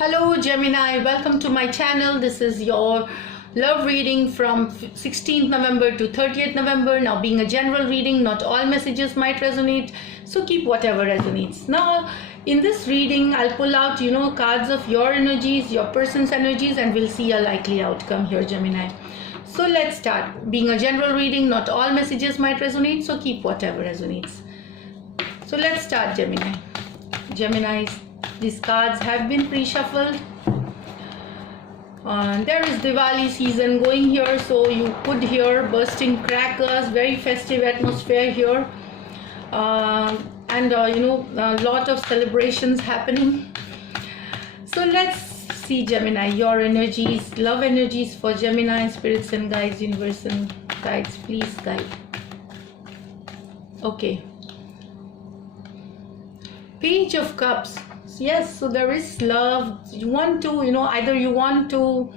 Hello Gemini, welcome to my channel. This is your love reading from 16th November to 30th November. Now, being a general reading, not all messages might resonate, so keep whatever resonates. Now, in this reading, I'll pull out, cards of your energies, your person's energies, and we'll see a likely outcome here, Gemini. So let's start. Being a general reading, not all messages might resonate, so keep whatever resonates. So let's start, Gemini. Geminis, these cards have been pre-shuffled. There is Diwali season going here, so you could hear bursting crackers, very festive atmosphere here, and a lot of celebrations happening. So let's see, Gemini, your energies, love energies for Gemini, spirits and guides, universe and guides, please guide. Okay. Page of Cups. Yes, so there is love. You want to, either you want to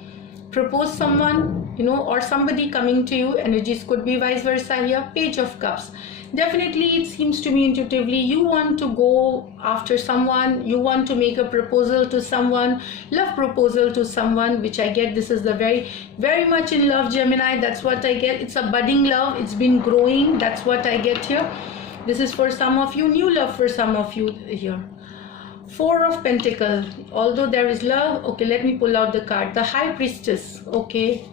propose someone, or somebody coming to you. Energies could be vice versa here. Page of Cups. Definitely, it seems to me intuitively, you want to go after someone. You want to make a proposal to someone, love proposal to someone, which I get. This is the very, very much in love, Gemini. That's what I get. It's a budding love. It's been growing. That's what I get here. This is for some of you, new love for some of you here. Four of Pentacles. Although there is love, okay, let me pull out the card. The High Priestess, okay.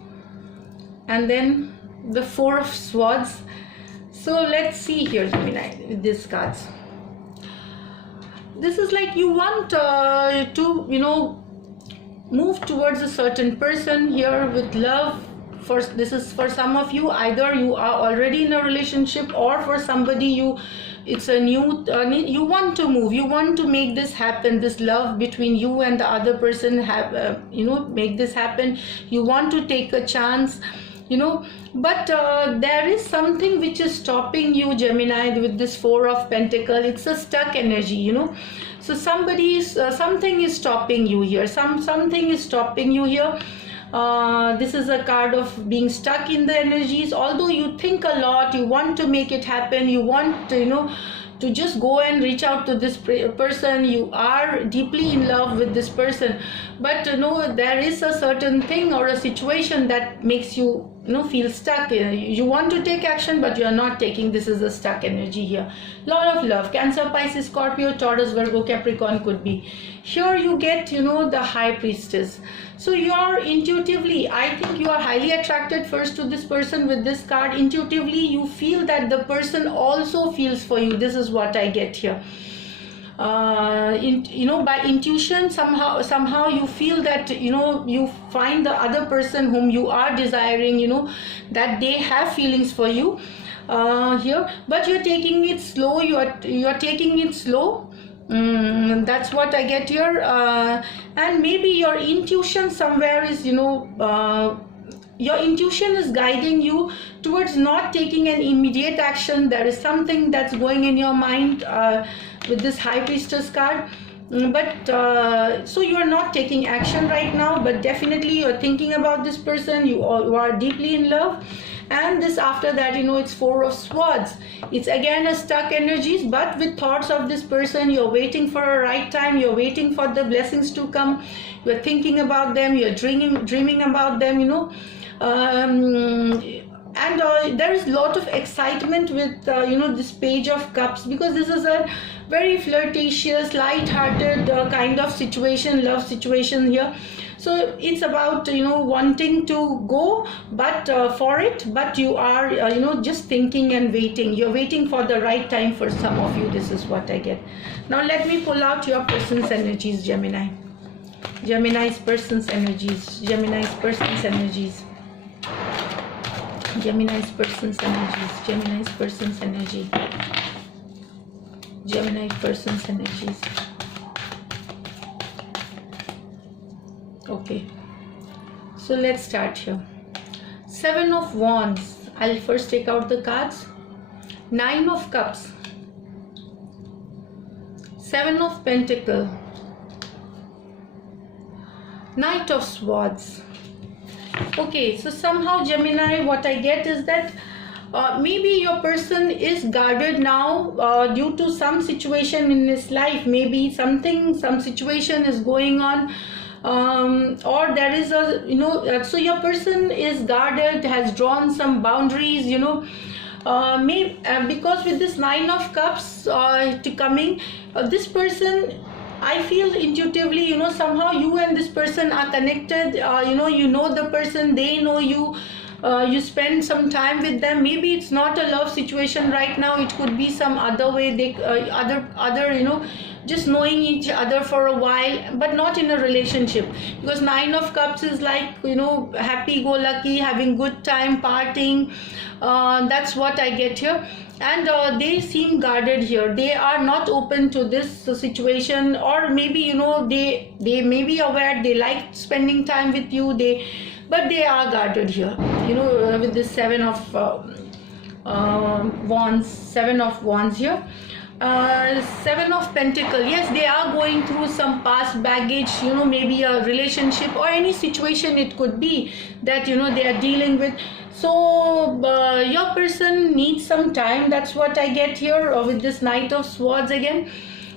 And then the Four of Swords. So let's see here, Gemini, with these cards. This is like you want to, move towards a certain person here with love. This is for some of you, either you are already in a relationship, or for somebody it's a new, you want to move, you want to make this happen, this love between you and the other person, make this happen. You want to take a chance, but there is something which is stopping you, Gemini, with this Four of Pentacles. It's a stuck energy, so something is stopping you here, something is stopping you here. This is a card of being stuck in the energies. Although you think a lot, you want to make it happen, you want to just go and reach out to this person, you are deeply in love with this person, but there is a certain thing or a situation that makes you feel stuck. You want to take action, but you are not taking. This is a stuck energy here. Lot of love. Cancer, Pisces, Scorpio, Taurus, Virgo, Capricorn could be. Here you get, the High Priestess. So you are intuitively, I think you are highly attracted first to this person with this card. Intuitively, you feel that the person also feels for you. This is what I get here. By intuition, somehow you feel that you find the other person whom you are desiring, that they have feelings for you here, but you're taking it slow. You're taking it slow. That's what I get here. And maybe your intuition somewhere is your intuition is guiding you towards not taking an immediate action. There is something that's going in your mind with this High Priestess card, but so you are not taking action right now, but definitely you're thinking about this person. You are deeply in love. And this, after that, it's Four of Swords. It's again a stuck energies, but with thoughts of this person. You're waiting for a right time. You're waiting for the blessings to come. You're thinking about them. You're dreaming about them, and there is a lot of excitement with this Page of Cups, because this is a very flirtatious, light-hearted kind of situation, love situation here. So it's about wanting to go, but but you are just thinking and waiting. You're waiting for the right time for some of you. This is what I get. Now let me pull out your person's energies, Gemini. Gemini's person's energies. Gemini's person's energies. Gemini's person's energies. Gemini's person's energy. Gemini person's energies. Okay, so let's start here. Seven of Wands. I'll first take out the cards. Nine of Cups. Seven of Pentacles. Knight of Swords. Okay, so somehow, Gemini, what I get is that maybe your person is guarded now due to some situation in his life. Maybe some situation is going on or there is a, so your person is guarded, has drawn some boundaries, because with this Nine of Cups to coming, this person, I feel intuitively, somehow you and this person are connected. You know the person, they know you. You spend some time with them. Maybe it's not a love situation right now. It could be some other way. They other just knowing each other for a while, but not in a relationship. Because Nine of Cups is like, happy-go-lucky, having good time, partying. That's what I get here. And they seem guarded here. They are not open to this situation, or maybe they may be aware they like spending time with you. But they are guarded here. With this Seven of Wands here. Seven of Pentacles. Yes, they are going through some past baggage, maybe a relationship or any situation it could be that they are dealing with. So your person needs some time. That's what I get here with this Knight of Swords again.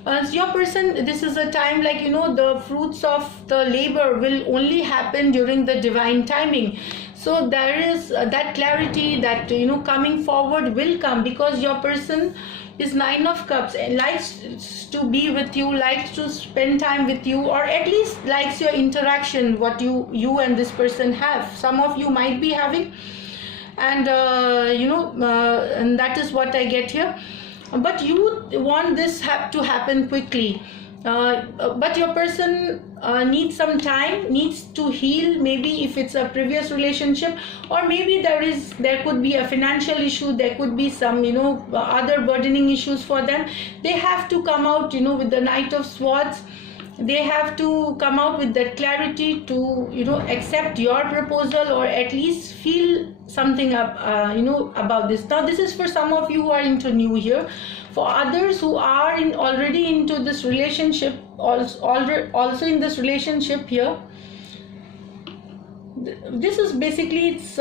So your person, this is a time like, the fruits of the labor will only happen during the divine timing. So there is that clarity that, coming forward will come, because your person is Nine of Cups and likes to be with you, likes to spend time with you, or at least likes your interaction, what you and this person have. Some of you might be having, and and that is what I get here. But you want this to happen quickly. But your person needs some time, needs to heal. Maybe if it's a previous relationship, or maybe there could be a financial issue, there could be some other burdening issues for them. They have to come out with the Knight of Swords. They have to come out with that clarity to accept your proposal, or at least feel something about this. Now this is for some of you who are into new here. For others who are already into this relationship, also in this relationship here, this is basically it's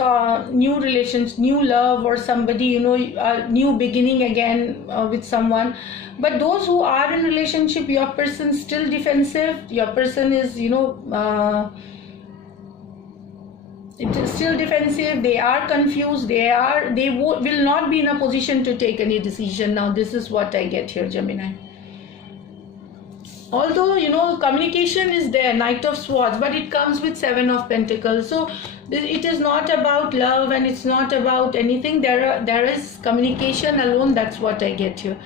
new relations, new love, or somebody a new beginning again with someone. But those who are in relationship, your person still defensive. Your person is it is still defensive. They are confused. They will not be in a position to take any decision. Now this is what I get here, Gemini. Although communication is there, Knight of Swords, but it comes with Seven of Pentacles. So it is not about love, and it's not about anything. There is communication alone. That's what I get here.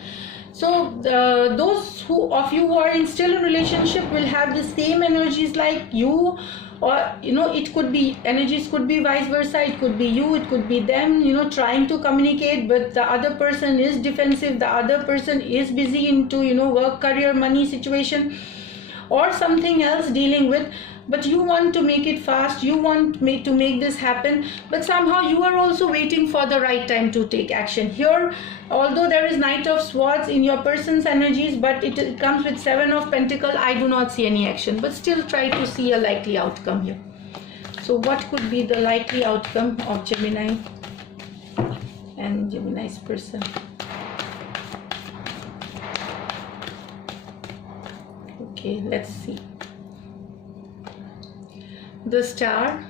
So those of you who are still in relationship will have the same energies like you, or it could be energies, could be vice versa. It could be you, it could be them, trying to communicate, but the other person is defensive. The other person is busy into work, career, money situation, or something else dealing with. But you want to make it fast, you want to make this happen, but somehow you are also waiting for the right time to take action here. Although there is Knight of Swords in your person's energies, but it comes with Seven of Pentacles. I do not see any action, but still try to see a likely outcome here. So what could be the likely outcome of Gemini and Gemini's person? Okay, let's see. The Star,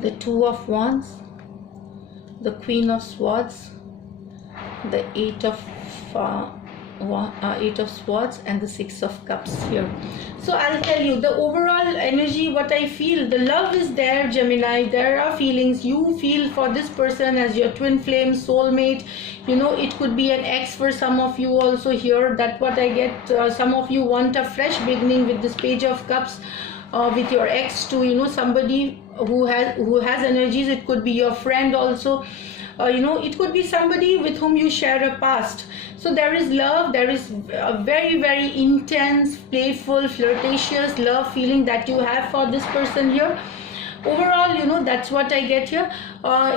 the Two of Wands, the Queen of Swords, the Eight of Swords, and the Six of Cups here. So I'll tell you the overall energy, what I feel. The love is there, Gemini. There are feelings you feel for this person as your twin flame, soulmate. It could be an ex for some of you also here. That's what I get. Some of you want a fresh beginning with this Page of Cups. With your ex to somebody who has energies. It could be your friend also. It could be somebody with whom you share a past. So there is love. There is a very, very intense, playful, flirtatious love feeling that you have for this person here. Overall, that's what I get here.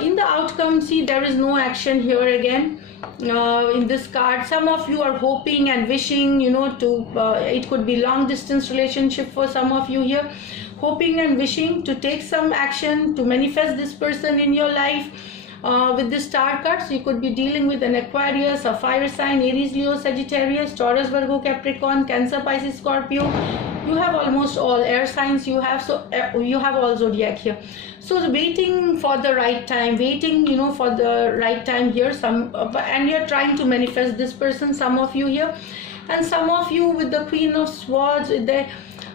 In the outcome, see, there is no action here again. In this card, some of you are hoping and wishing it could be long distance relationship for some of you here, hoping and wishing to take some action to manifest this person in your life. With this Star cards, you could be dealing with an Aquarius, a fire sign, Aries, Leo, Sagittarius, Taurus, Virgo, Capricorn, Cancer, Pisces, Scorpio. You have almost all air signs, you have, so you have all zodiac here. So waiting for the right time, waiting, you know, for the right time here, and you're trying to manifest this person, some of you here. And some of you with the Queen of Swords, with the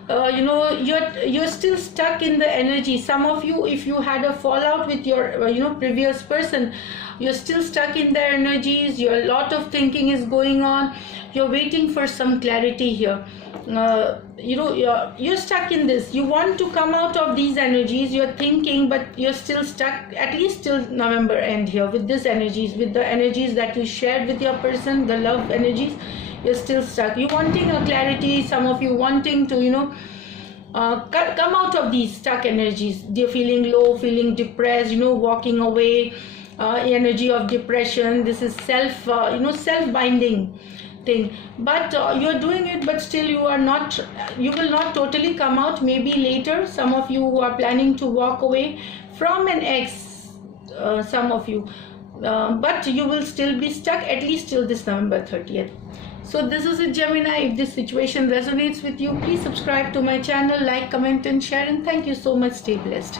you know, you're still stuck in the energy. Some of you, if you had a fallout with your you know, previous person, you're still stuck in their energies. Your lot of thinking is going on. You're waiting for some clarity here. You know, you're stuck in this. You want to come out of these energies. You're thinking, but you're still stuck, at least till November end here, with these energies, with the energies that you shared with your person, the love energies. You're still stuck. You're wanting a clarity. Some of you wanting to, you know, come out of these stuck energies. They're feeling low, feeling depressed, you know, walking away, energy of depression. This is self, you know, self-binding thing. But you're doing it, but still you are not, you will not totally come out. Maybe later, some of you who are planning to walk away from an ex, some of you, but you will still be stuck at least till this November 30th. So this is a Gemini. If this situation resonates with you, please subscribe to my channel, like, comment and share, and thank you so much. Stay blessed.